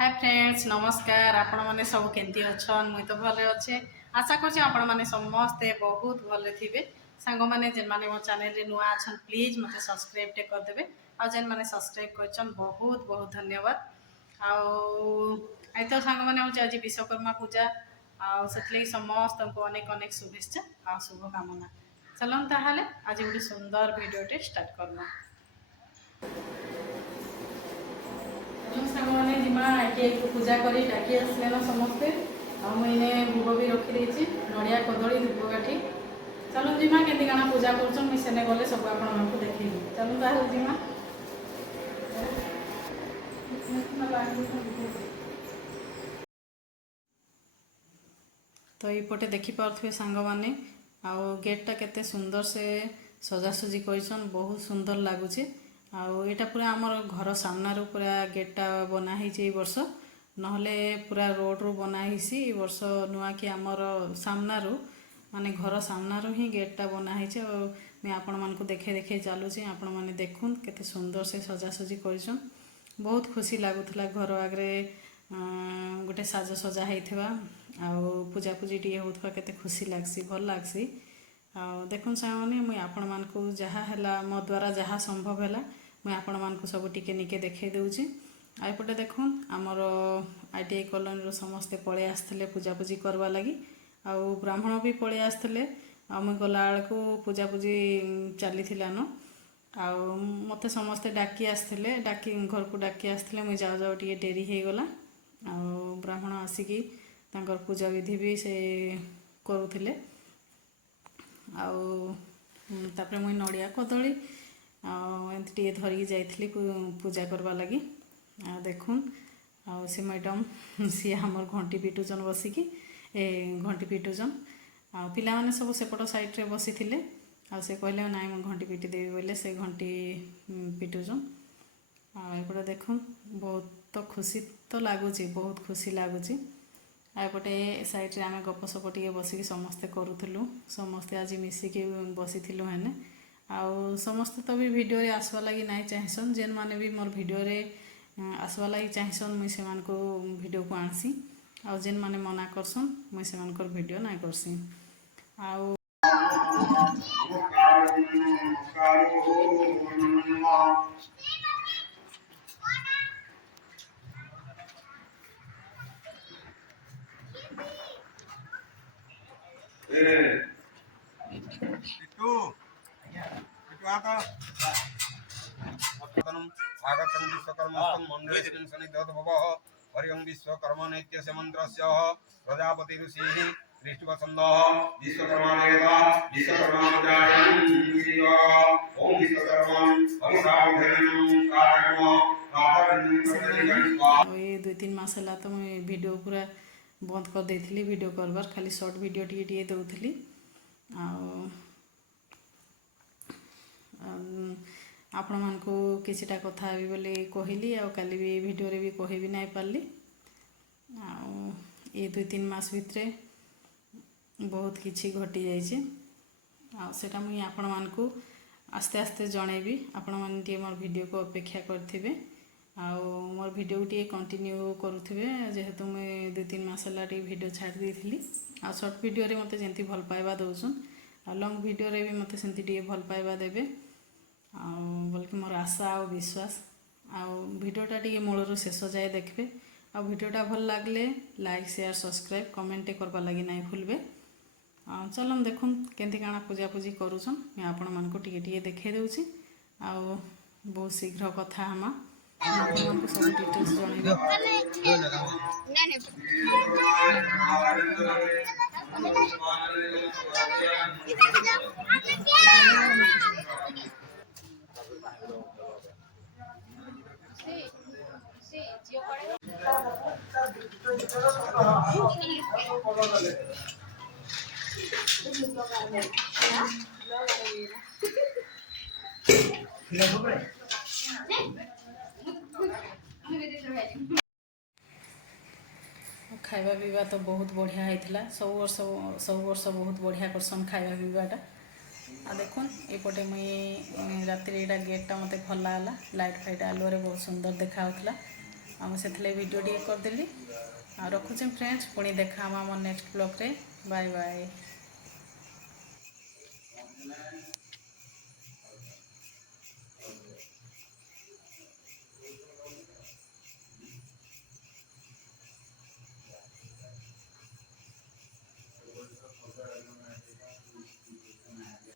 Hi friends नमस्कार आपण मैंने सब केमती अच्छन मुई तो भले अच्छे आशा कर आपण मैंने समस्ते बहुत भले थे सांग मैंने जेन मैंने मो चैनल रे नुआ अच्छन प्लीज मते सब्सक्राइब टे करदेवे आ जेन मैंने सब्सक्राइब करछन बहुत बहुत धन्यवाद आई तो सांग मैंने हूँ आज विश्वकर्मा पूजा आगे समस्त को अनेक अनेक शुभेच्छा आ शुभकामना चलन ताहले आज गोटे सुंदर भिडियोटे स्टार्ट करना सामने जिमा पूजा कर डाकी आसले ना समस्ते आईने भोग भी रखी नड़िया कदली धूपकाठी चलो जिमा के पूजा करने गले सब आप देखी चलो ताहले जिमा तो यपटे देखिपे सांग मैंने आउ गेटा केते सुंदर से सजासजी कर बहुत सुंदर लगुच आईटा पूरा आमर घर सामना पूरा गेटा बनाही वर्ष नहले पूरा रोड रू बनाही वर्ष नुआ कि आमर सामना माने घर सामना ही गेटा बनाही मैं आपण मानक देखे देखे चलुची आपण माने देखुन केते सुंदर से सजासजी कर बहुत खुशी लगुला घर आगे गोटे साजसजा होता पूजा पूजी टी होता केते खुशी लगसी भल लगसी देखुन सामने मुई आपण मानक जहाँ है मो द्वारा जहाँ संभव है मुई आपण मानक सब टिके निके देखे दूची आईपटे देखुन आमर ITI कॉलोनी समस्ते पलि आसते पूजा पूजी करवा लगी आउ ब्राह्मण भी पलि आसते मुई गला को पूजा पूजी चली न आउ मते समस्ते डाकी आसते डाकी घर को डाकी आसते मुई जाऊ जाऊ टे डेरी हो गला आउ ब्राह्मण आसिकी तांकर पूजा विधि भी से करुले आउे मुई नड़िया कदली एमती धरिकी जाइली पूजा करवा लगी देखुन से मैडम सी आमर घंटी पिटुचन बसिकी घंटी पिटुचन पिला माने सब सेपट साइड्रे बसी थे से कहले ना मैं घंटी पिटी देवी बोले से घंटी पिटुचन आईपटे देखुन बहुत खुशी तो लगुच बहुत खुशी लगुच आईपटे साइड्रे आम गपसप टे बसिकी समस्ते करूँ समस्ते आज मिसिकी बसी हेने आउ समस्ते तो भी वीडियो रे आसवा लगी नहीं चाहसन जेन माने भी मोर वीडियो रे आसवा लगी चाहसन मुई से मान को वीडियो को आनसी आउ जेन माने मना करसन मुई से मान को वीडियो नहीं करसी आउ आगतं विश्वकर्मस्तं मण्डलेन सन्निधत्भवः हरिं विश्वकर्म नैत्यस्य मन्त्रस्य प्रजापति ऋषिः दृष्टिवसन्दः विश्वकर्मादेवता विश्वकर्माजायं ओम विश्वकर्मं ये 2-3 मास है तो मैं वीडियो पूरा बंद कर देती वीडियो करवार खाली शॉर्ट वीडियो टी दूली आपण मानकु किछिटा कथा भी बोली कहली काली भी वीडियो रे भी कहि भी नहीं पारली ये 2-3 मास भितरे बहुत किछि घटी जाइए सेटा मुई आपण मानकु आस्ते आस्ते जनइबी आपण माने टी मोर वीडियो को अपेक्षा करथिबे मोर वीडियो टी कंटिन्यू करुथिबे जेहेतु मुई 2-3 मास हला टी वीडियो छाड़ देथिली शॉर्ट वीडियो रे मते जेंती भल पाइबा दउछन लॉन्ग वीडियो रे भी मते सेंती टी भल पाइबा देबे बल्कि मोर आशा आ विश्वास वीडियोटा टी मूलर शेष जाए देखबे वीडियोटा भल लगले लाइक शेयर सब्सक्राइब कमेंट करवा लगी नहीं भूलबे चलन देखुन केंती काना पूजा पूजी करूछन मैं आपण मानको टिके टिके देखे देउची बहुत शीघ्र कथा हमा आपण मानको सब डिटेल्स खाଇବା पीवा तो बहुत बढ़िया होता सब वर्ष बहुत बढ़िया करसन खाଇବା पीवाटा देखुन एपटे मुई राति गेटा मत भल लगला लाइट फाइट आलुआ बहुत सुंदर देखा से वीडियो टी करदेली आ रखुचे फ्रेंड्स पुणी देखा आम नेक्स्ट ब्लॉग रे बाय बाय।